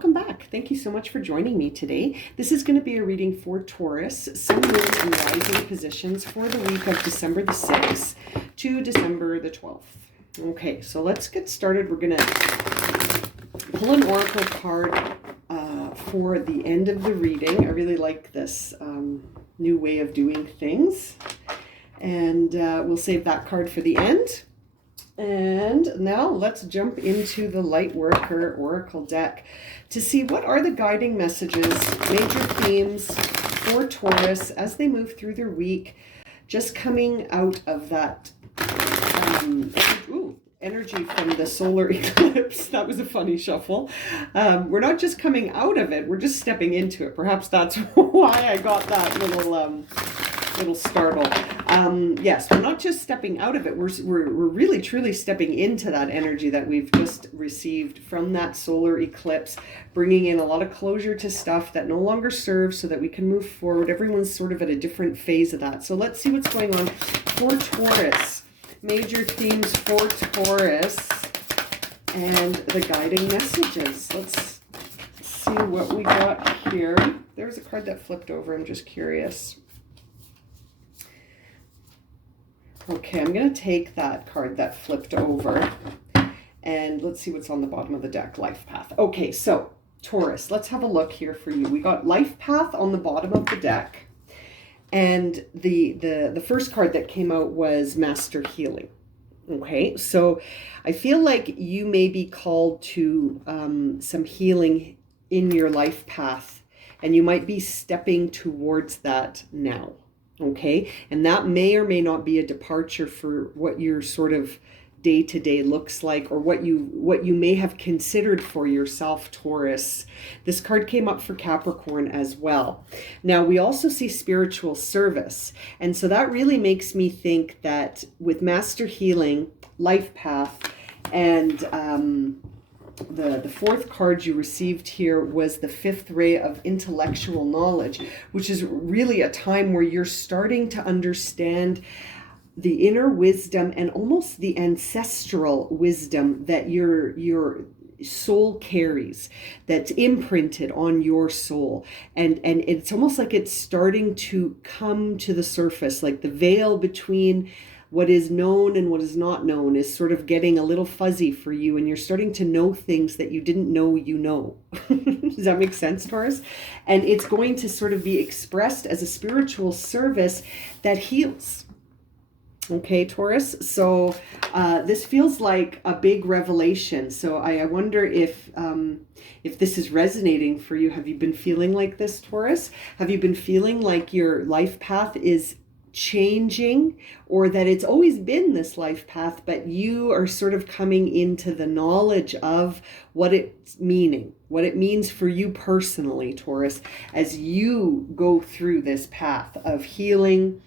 welcome back. Thank you so much for joining me today. This is going to be a reading for Taurus, Sun, Moon, and Rising positions for the week of December the 6th to December the 12th. Okay, so let's get started. We're going to pull an oracle card for the end of the reading. I really like this new way of doing things. And we'll save that card for the end. And now let's jump into the Lightworker Oracle deck to see what are the guiding messages, major themes for Taurus as they move through their week, just coming out of that energy from the solar eclipse. That was a funny shuffle. We're not just coming out of it, we're just stepping into it. Perhaps that's why I got that little startle. Yes, we're not just stepping out of it, we're really truly stepping into that energy that we've just received from that solar eclipse, bringing in a lot of closure to stuff that no longer serves so that we can move forward. Everyone's sort of at a different phase of that. So let's see what's going on for Taurus. Major themes for Taurus and the guiding messages. Let's see what we got here. There's a card that flipped over. I'm just curious. Okay, I'm going to take that card that flipped over and let's see what's on the bottom of the deck. Life path. Okay, so Taurus, let's have a look here for you. We got life path on the bottom of the deck. And the first card that came out was Master Healing. Okay, so I feel like you may be called to some healing in your life path, and you might be stepping towards that now. Okay, and that may or may not be a departure for what your sort of day-to-day looks like, or what you may have considered for yourself, Taurus. This card came up for Capricorn as well. Now we also see spiritual service, and so that really makes me think that with Master Healing, life path, and the fourth card you received here was the fifth ray of intellectual knowledge, which is really a time where you're starting to understand the inner wisdom and almost the ancestral wisdom that your soul carries, that's imprinted on your soul. And it's almost like it's starting to come to the surface, like the veil between what is known and what is not known is sort of getting a little fuzzy for you, and you're starting to know things that you didn't know you know. Does that make sense, Taurus? And it's going to sort of be expressed as a spiritual service that heals. Okay, Taurus, so this feels like a big revelation. So I wonder if this is resonating for you. Have you been feeling like this, Taurus? Have you been feeling like your life path is changing, or that it's always been this life path, but you are sort of coming into the knowledge of what it means for you personally, Taurus, as you go through this path of healing,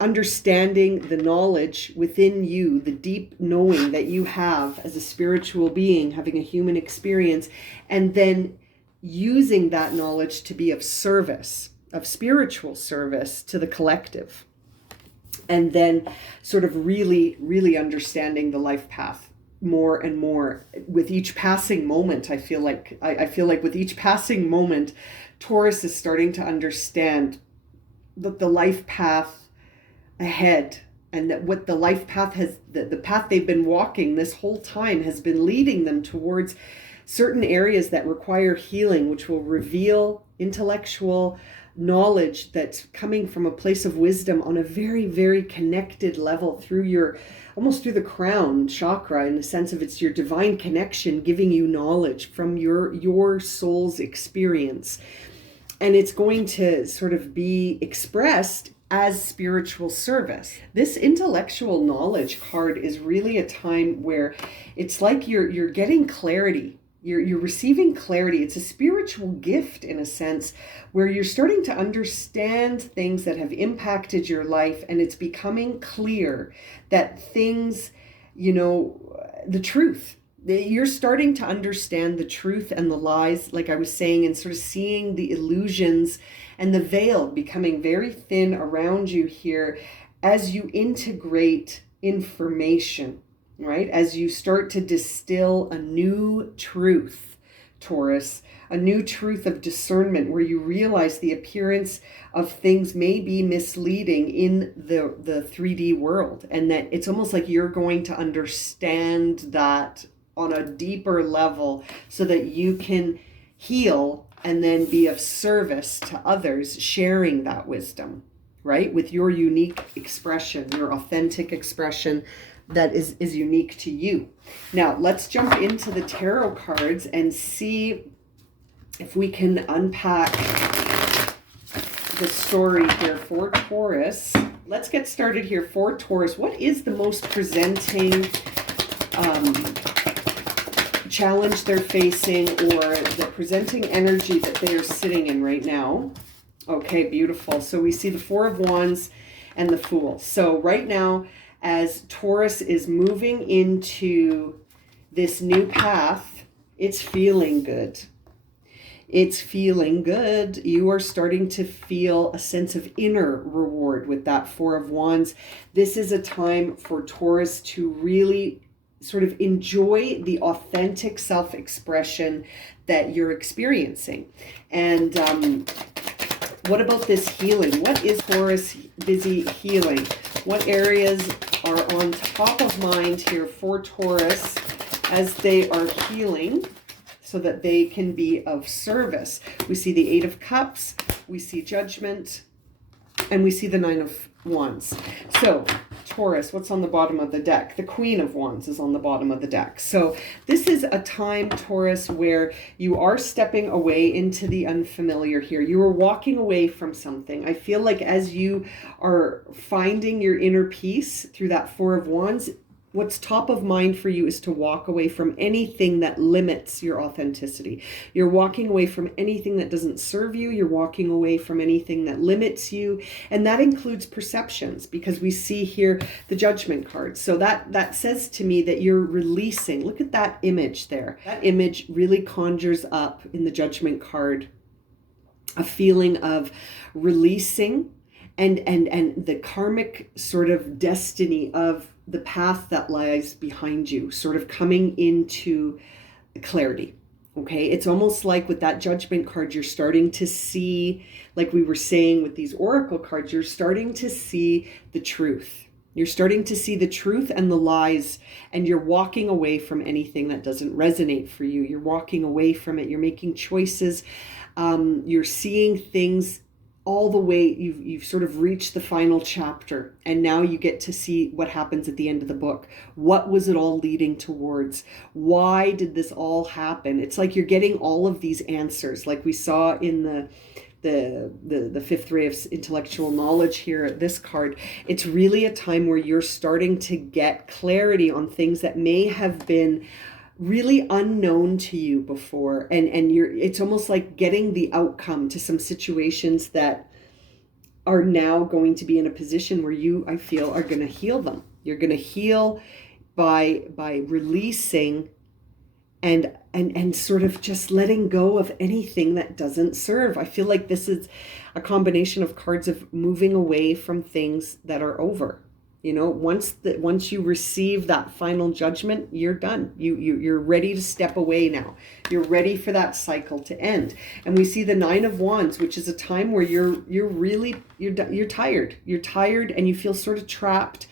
understanding the knowledge within you, the deep knowing that you have as a spiritual being, having a human experience, and then using that knowledge to be of service, of spiritual service to the collective. And then sort of really, really understanding the life path more and more with each passing moment. I feel like with each passing moment, Taurus is starting to understand that the life path ahead, and that what the life path has, the path they've been walking this whole time has been leading them towards certain areas that require healing, which will reveal intellectual knowledge that's coming from a place of wisdom on a very, very connected level through your, almost through the crown chakra, in the sense of it's your divine connection giving you knowledge from your soul's experience. And it's going to sort of be expressed as spiritual service. This intellectual knowledge card is really a time where it's like you're getting clarity. You're receiving clarity. It's a spiritual gift in a sense, where you're starting to understand things that have impacted your life, and it's becoming clear that things, the truth. You're starting to understand the truth and the lies, like I was saying, and sort of seeing the illusions and the veil becoming very thin around you here as you integrate information, right? As you start to distill a new truth Taurus, a new truth of discernment where you realize the appearance of things may be misleading in the 3D world, and that it's almost like you're going to understand that on a deeper level so that you can heal and then be of service to others, sharing that wisdom, right? With your unique expression, your authentic expression that is unique to you. Now, let's jump into the tarot cards and see if we can unpack the story here for Taurus. Let's get started here for Taurus. What is the most presenting challenge they're facing, or the presenting energy that they are sitting in right now? Okay, beautiful. So we see the Four of Wands and the Fool. So right now, as Taurus is moving into this new path, it's feeling good. It's feeling good. You are starting to feel a sense of inner reward with that Four of Wands. This is a time for Taurus to really sort of enjoy the authentic self-expression that you're experiencing. And what about this healing? What is Taurus busy healing? What areas are on top of mind here for Taurus as they are healing so that they can be of service? We see the Eight of Cups, we see Judgment, and we see the Nine of Wands. So Taurus, what's on the bottom of the deck? The Queen of Wands is on the bottom of the deck. So this is a time, Taurus, where you are stepping away into the unfamiliar here. You are walking away from something. I feel like as you are finding your inner peace through that Four of Wands, what's top of mind for you is to walk away from anything that limits your authenticity. You're walking away from anything that doesn't serve you. You're walking away from anything that limits you. And that includes perceptions, because we see here the Judgment card. So that says to me that you're releasing. Look at that image there. That image really conjures up in the Judgment card a feeling of releasing and the karmic sort of destiny of the path that lies behind you, sort of coming into clarity. Okay, it's almost like with that Judgment card, you're starting to see, like we were saying with these oracle cards, you're starting to see the truth. You're starting to see the truth and the lies, and you're walking away from anything that doesn't resonate for you. You're walking away from it. You're making choices. You're seeing things all the way. You've sort of reached the final chapter, and now you get to see what happens at the end of the book. What was it all leading towards? Why did this all happen? It's like you're getting all of these answers, like we saw in the fifth ray of intellectual knowledge here at this card. It's really a time where you're starting to get clarity on things that may have been really unknown to you before, and it's almost like getting the outcome to some situations that are now going to be in a position where you, I feel, are going to heal them. You're going to heal by releasing and sort of just letting go of anything that doesn't serve. I feel like this is a combination of cards of moving away from things that are over. You know, once you receive that final judgment, you're done. You're ready to step away now. You're ready for that cycle to end. And we see the Nine of Wands, which is a time where you're tired. You're tired and you feel sort of trapped.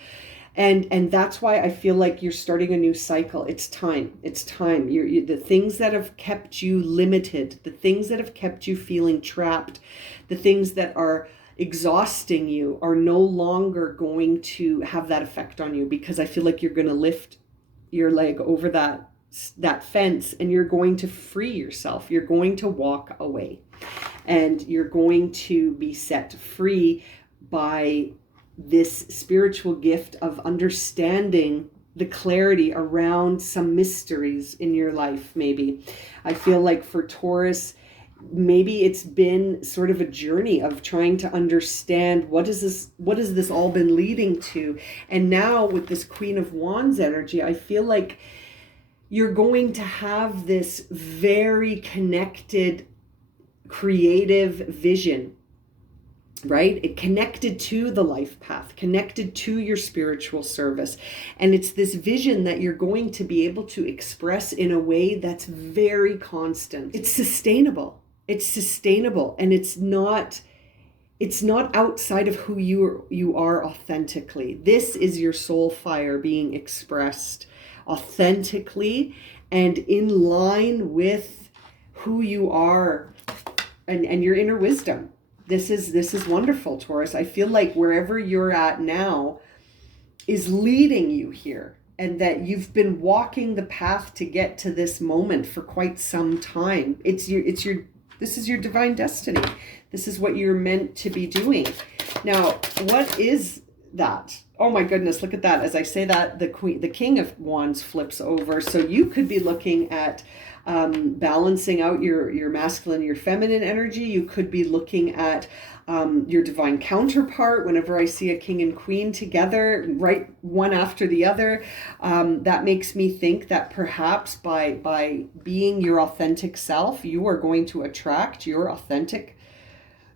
And that's why I feel like you're starting a new cycle. It's time. It's time. The things that have kept you limited, the things that have kept you feeling trapped, the things that are exhausting you are no longer going to have that effect on you, because I feel like you're going to lift your leg over that fence and you're going to free yourself. You're going to walk away and you're going to be set free by this spiritual gift of understanding the clarity around some mysteries in your life. Maybe I feel like for Taurus, maybe it's been sort of a journey of trying to understand what has this all been leading to. And now with this Queen of Wands energy, I feel like you're going to have this very connected, creative vision right? It connected to the life path, connected to your spiritual service. And it's this vision that you're going to be able to express in a way that's very constant. It's sustainable. It's sustainable, and it's not outside of who you are authentically. This is your soul fire being expressed authentically and in line with who you are and your inner wisdom. This is wonderful, Taurus. I feel like wherever you're at now is leading you here, and that you've been walking the path to get to this moment for quite some time. This is your divine destiny. This is what you're meant to be doing. Now, what is that? Oh my goodness, look at that. As I say that, the King of Wands flips over. So you could be looking at balancing out your masculine, your feminine energy. You could be looking at your divine counterpart. Whenever I see a king and queen together, right, one after the other, that makes me think that perhaps by being your authentic self, you are going to attract your authentic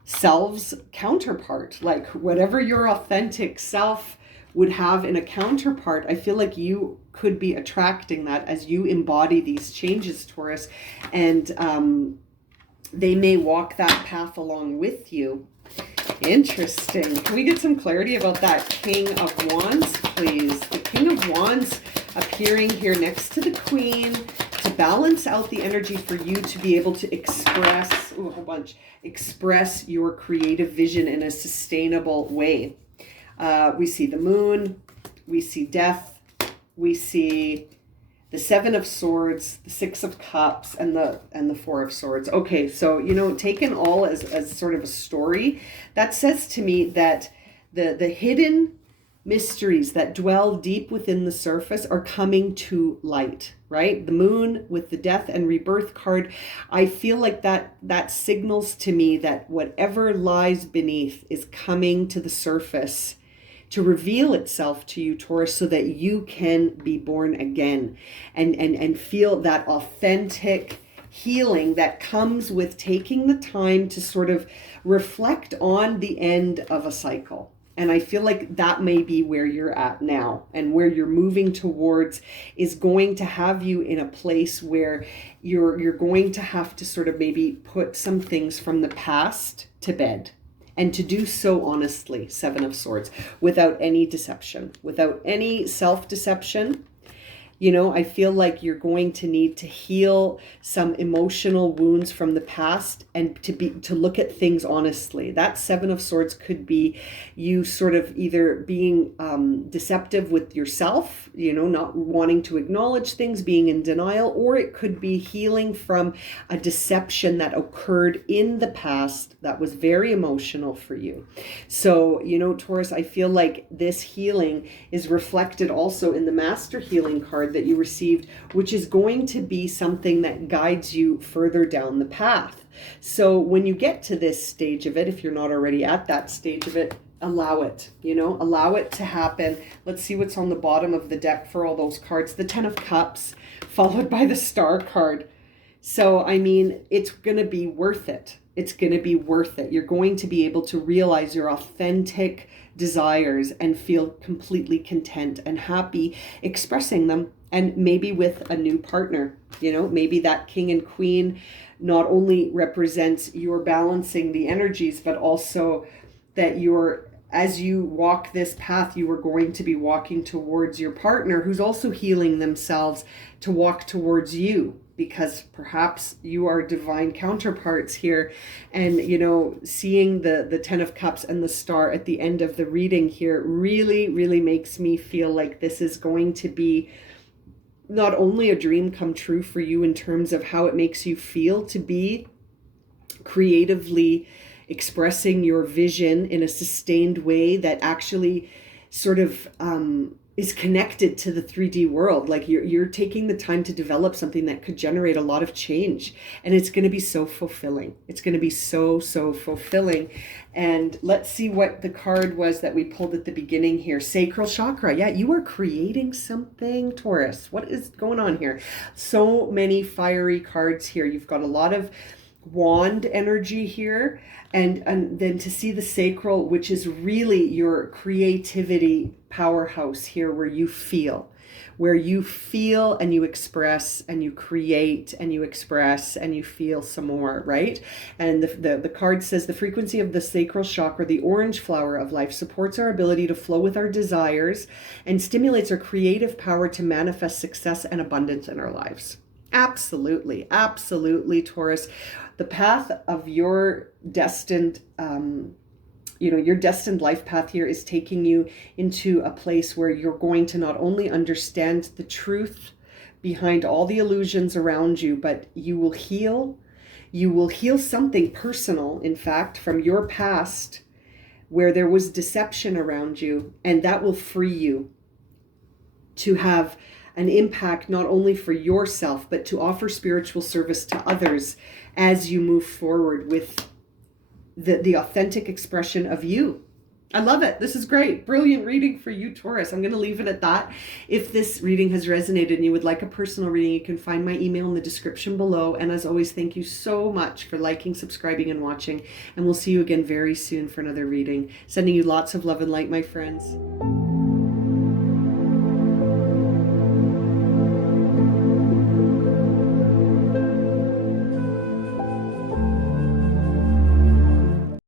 self's counterpart. Like whatever your authentic self would have in a counterpart, I feel like you could be attracting that as you embody these changes, Taurus, and they may walk that path along with you. Interesting. Can we get some clarity about that King of Wands, please? The King of Wands appearing here next to the Queen to balance out the energy for you to be able to express, a whole bunch, express your creative vision in a sustainable way. We see the Moon, we see death, we see the Seven of Swords, the Six of Cups, and the Four of Swords. Okay, so, taken all as sort of a story, that says to me that the hidden mysteries that dwell deep within the surface are coming to light, right? The Moon with the Death and Rebirth card, I feel like that signals to me that whatever lies beneath is coming to the surface to reveal itself to you, Taurus, so that you can be born again and feel that authentic healing that comes with taking the time to sort of reflect on the end of a cycle. And I feel like that may be where you're at now, and where you're moving towards is going to have you in a place where you're going to have to sort of maybe put some things from the past to bed. And to do so honestly, Seven of Swords, without any deception, without any self-deception. I feel like you're going to need to heal some emotional wounds from the past and to look at things honestly. That Seven of Swords could be you sort of either being deceptive with yourself, not wanting to acknowledge things, being in denial, or it could be healing from a deception that occurred in the past that was very emotional for you. So, Taurus, I feel like this healing is reflected also in the Master Healing card that you received, which is going to be something that guides you further down the path. So when you get to this stage of it, if you're not already at that stage of it, allow it, allow it to happen. Let's see what's on the bottom of the deck for all those cards. The Ten of Cups, followed by the Star card. So, it's going to be worth it. It's going to be worth it. You're going to be able to realize your authentic desires and feel completely content and happy expressing them, and maybe with a new partner. Maybe that King and Queen not only represents your balancing the energies, but also that as you walk this path, you are going to be walking towards your partner who's also healing themselves to walk towards you, because perhaps you are divine counterparts here. And, seeing the Ten of Cups and the Star at the end of the reading here really, really makes me feel like this is going to be not only a dream come true for you in terms of how it makes you feel to be creatively expressing your vision in a sustained way that actually sort of is connected to the 3D world. Like you're taking the time to develop something that could generate a lot of change, and it's going to be so fulfilling. It's going to be so fulfilling. And let's see what the card was that we pulled at the beginning here. Sacral chakra. Yeah, you are creating something, Taurus. What is going on here? So many fiery cards here. You've got a lot of wand energy here, and then to see the sacral, which is really your creativity powerhouse here, where you feel and you express and you create and you express and you feel some more, right? And the card says the frequency of the sacral chakra, the orange flower of life, supports our ability to flow with our desires and stimulates our creative power to manifest success and abundance in our lives. Absolutely, absolutely, Taurus. The path of your destined your destined life path here is taking you into a place where you're going to not only understand the truth behind all the illusions around you, but you will heal something personal, in fact, from your past where there was deception around you, and that will free you to have an impact not only for yourself, but to offer spiritual service to others as you move forward with the authentic expression of you. I love it. This is great. Brilliant reading for you, Taurus. I'm going to leave it at that. If this reading has resonated and you would like a personal reading, you can find my email in the description below. And as always, thank you so much for liking, subscribing, and watching. And we'll see you again very soon for another reading. Sending you lots of love and light, my friends.